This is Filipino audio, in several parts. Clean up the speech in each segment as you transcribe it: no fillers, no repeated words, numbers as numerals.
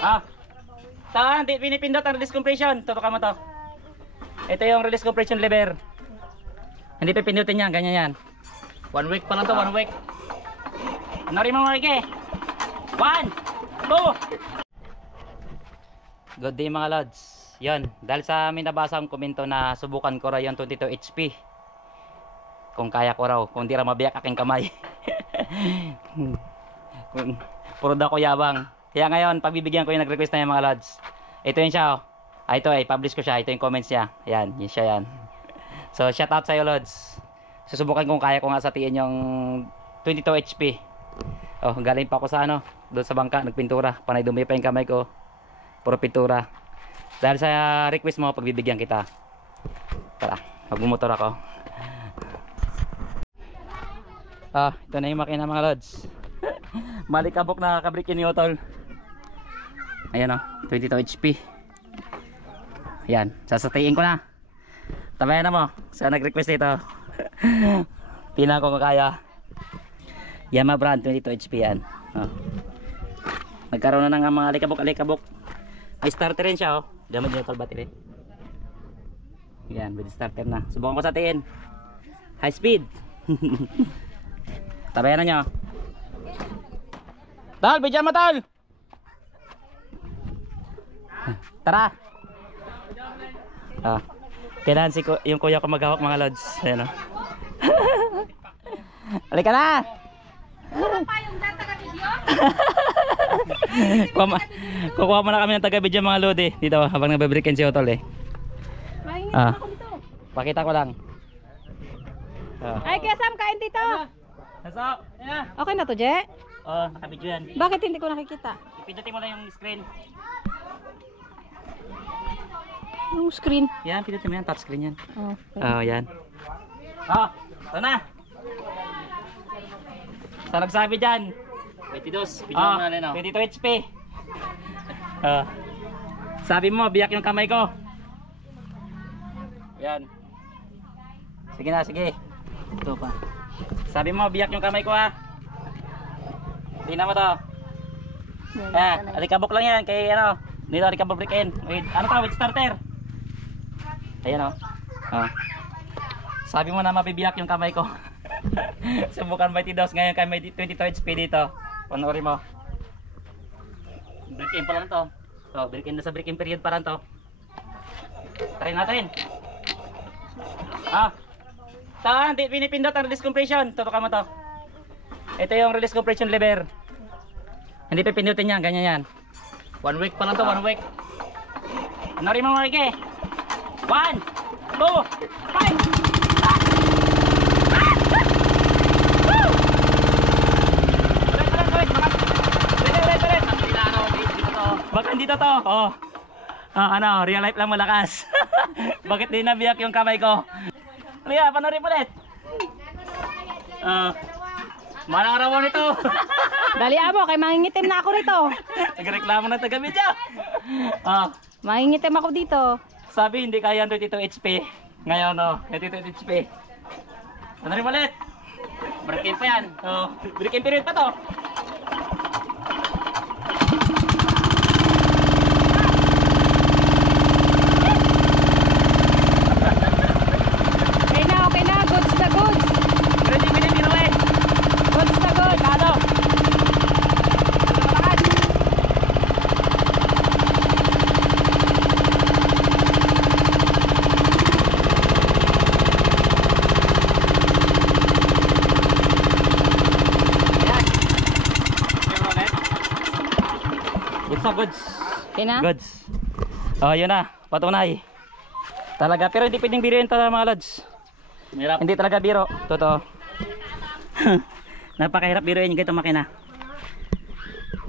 Ah. Taan, pinipindot ang release compression. Tutukan mo to. Ito yung release compression lever. Hindi pipindutin yan, ganyan yan. 1 week pa lang to, 1 week. Ano rin mo marike? 1, 2. Good day mga lods. Yan, dahil sa may nabasa ang komento na subukan ko raw yung 22 HP. Kung kaya ko raw, kung di raw mabiyak aking kamay. Puro daw ko yabang. Kaya ngayon, pabibigyan ko yung nag-request na yung mga lods. Ito yun siya, oh. Ito ay publish ko siya. Ito yung comments niya. Ayan, yun siya yan. So, shout out sa'yo lods. Susubukan kung kaya ko nga satiin yung 22 HP. Oh, galing pa ako sa ano, doon sa bangka, nagpintura. Panay dumi pa yung kamay ko. Puro pintura. Dahil sa request mo, pagbibigyan kita. Tara, magmumotor ako. Ah, ito na yung makina mga lods. Malikabok na kabrikin ni Otol. Ayan o, 22 HP. Ayan, sasatiin ko na. Tabayan na mo, sa nag-request dito. Pina ko kaya. Yamaha brand 22 HP yan. Oh. Nagkaroon na ng mga alikabok-alikabok. May starter rin siya, oh. Gamit yung battery. Yan, with starter na. Subukan ko satiin. High speed. Tabayan na nyo. Tol, bidyan mo tol. Tara. Ah. Kailangan yung kuya ko maghawak mga lods. Ayan o. Halika na. Kukuha mo na kami ng taga-video mga lodi. Dito habang nagbe-breakin si Otol eh. Ah. Pakita ko lang. Ah. Ay, kaya Sam, kain dito. Naso. Okay na to, Je? Oh, nakabidyo yan. Bakit hindi ko nakikita? Ipindutin mo na yung screen. Yung screen. Yan, pindutin mo yan. Touch screen yan. Oh, Oh, yan. Oh, ito na. Sa nagsabi dyan. 22, Oh, 22 HP. Oh. Sabi mo, biyak yung kamay ko. Yan. Sige na, sige. Ito pa. Sabi mo, biyak yung kamay ko ha. Tingnan mo to. Alikabok lang yan. Kay ano, dito alikabok break-in. Ano to, with starter. Ayan o. Oh. Sabi mo na mabibiyak yung kamay ko. Subukan 22 ngayon kay may 22 HP dito. Panoorin mo. Break-in pa lang to. So, break-in na sa break-in period pa lang to. Try natin. Ah. Taan, pinipindot ang release compression. Tutukan mo to. Ito yung release compression lever. Hindi pipindutin yan, ganyan yan. 1 week pa lang to, 1 week. Ano rin mo marike? 1, 2, 5. Baka dito to. Oh. Ano, real life lang malakas. Bakit di nabiyak yung kamay ko? Liya, panoorin ulit. Manang araw nito. dali mo, kay mangingitim na ako rito. Nagreklamo na taga-video. Mangingitim ako dito. Sabi hindi kaya 22 HP. Ngayon no, 22 HP. Panoorin ulit. Break-in pa yan. Break-in period pa to. Okay na, goods na goods. Ready minute minuet. Goods na goods. Kado. Goods na goods. Okay na? Goods. Oh, yun na. Patunay. Talaga. Pero hindi pwedeng biro yun talaga mga lods. Hindi talaga biro. Totoo. Napakahirap biro yun yung ganitong makina.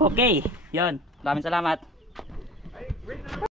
Okay. Yun. Maraming salamat.